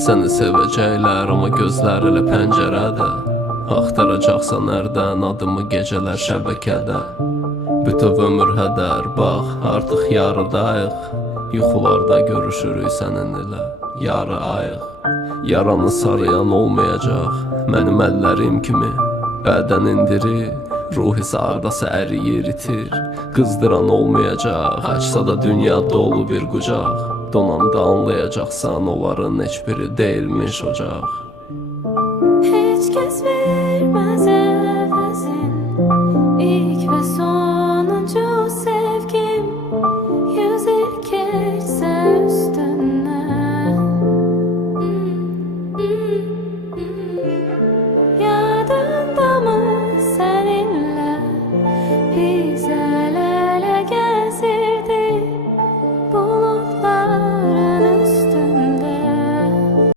Səni sevəcəklər, amma gözlər elə pəncərədə. Axtaracaqsan hərdən adımı gecələr şəbəkədə. Bütöv ömür hədər, bax, artıq yarıdayıq. Yuxularda görüşürük səninlə, yarı ayıq. Yaranı sarayan olmayacaq, mənim əllərim kimi. Bədən indirir, ruh isə ardası əriyir, itir. Qızdıran olmayacaq, açsa da dünya dolu bir qucaq. Donanda anlayacaqsan, onların heç biri deyilmiş ocaq.